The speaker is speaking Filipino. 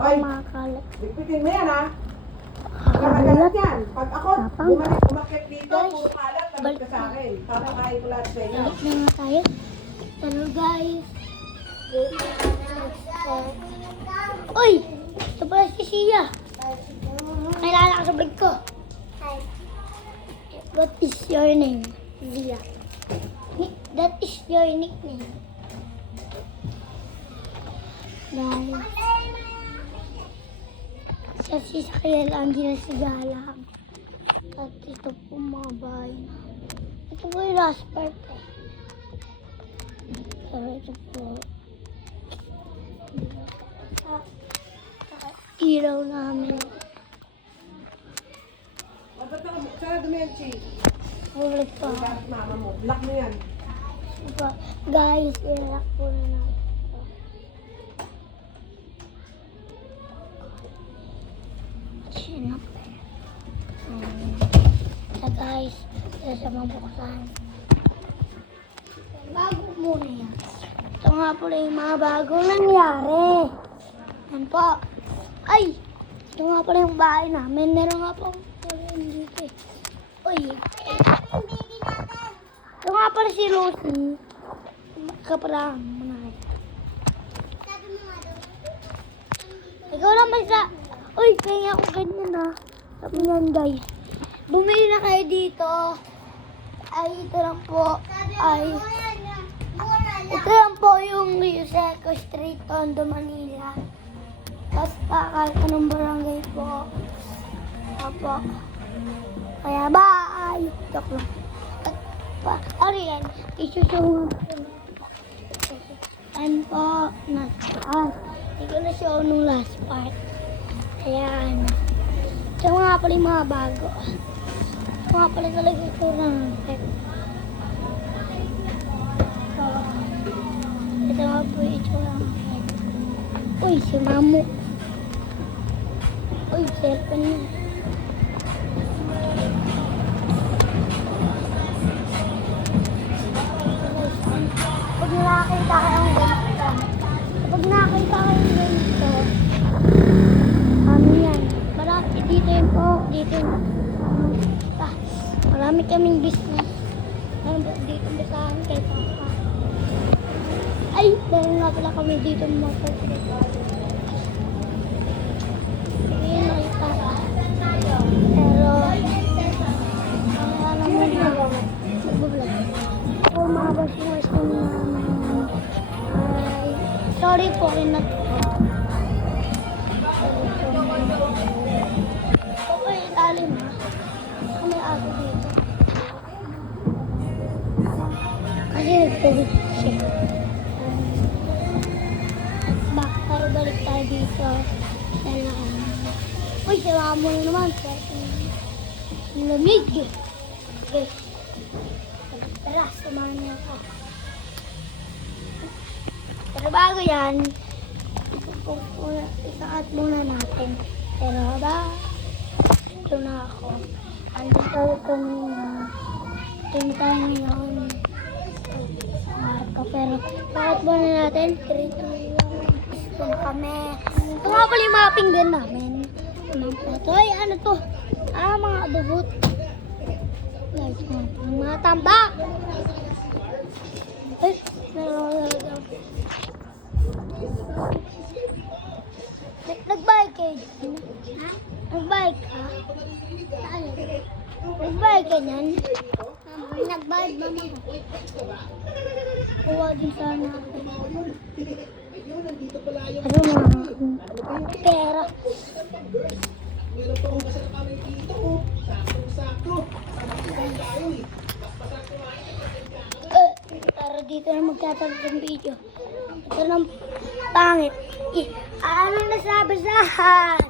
Ay, makakalat. Bipitin mo yan, ha? Nakakalat. Nakakalat yan. Pag ako, Tapang. umakit dito, puro kalat, talag ka sa akin. Papakain ko lahat sa inyo. Balik na nga tayo. Hello guys. Uy! Ito pala si Sia. Kailangan ka sa vlog ko. What is your name? Zia. That is your nickname. Guys. Siya si Sakil, Angela si Galang. At ito po mga bahay. Ito po yung last part eh. Pero ito po. Ilaw namin. Ba't sarado mo yan, Chi? Ulit pa. Bakit mama mo? Lock mo yan. Diba? Guys, ilak po na natin. Sinap eh. So guys, ito sa mabuksan. Bago muna yan. Ito nga po yung mga bagong nangyari. Yan po. Ay! Ito nga pala yung bahay namin. Meron nga po dito eh. Uy! Ito nga pala si Rosie. Kaparang manay. Ikaw naman sa... Uy, kaya ako ganyan ha. Sabi yan guys. Bumili na kayo dito. Ay, ito lang po. Ay... Ito lang po yung Yuseco Street, Tondo, Manila. Tapos kakal ko ng barangay po. Apo. Kaya bye! Joke lang. Ano yan? Isusong nga po. Ayan po. Nataas. Hindi ko na show nung last part. Ayan. Ito nga pala yung mga bago. Ito nga pala talaga ito natin. Ito nga po yung itsura natin. Uy, si Mamu. Uy, cellphone niya. Pag nakakita kayo ng ganito, pag nakakita kayo ng ganito, yan. Marami dito yun po, dito yun. Marami kaming business. Dito basahan kay Papa. Ay, dahil nga pala kami dito mga hindi nakita ka. Pero, alam mo na, nagbablog. Ako mga bashers ko naman. Ay, sorry po, inat po. Okay, ilalim ha. Kami ako dito. Kasi nagtawid siya. Pero balik tayo dito. Uy, sawa mo na naman. Lamig. Okay. Tara, samahan niyo ako. Pero bago yan, isakat muna natin. Pero ba, ito na ako. Andito kanina. Ito tayo ngayon. Pero bakit muna natin? 3, 2, 1. Ito kami. Ito nga pala yung mga pinggan namin. Ito ay ano to? Mga dubot. Guys, mga tambak. Ay, nag-bike kayo. Ha? Nag-bike ka? Ano? Nag-bike ka yan? Nag-bike ba naman? Kuha din sana ako. Ano mga pera. Para dito na magtatapos ng video. Ito ng pangit. Ano nasabi saan?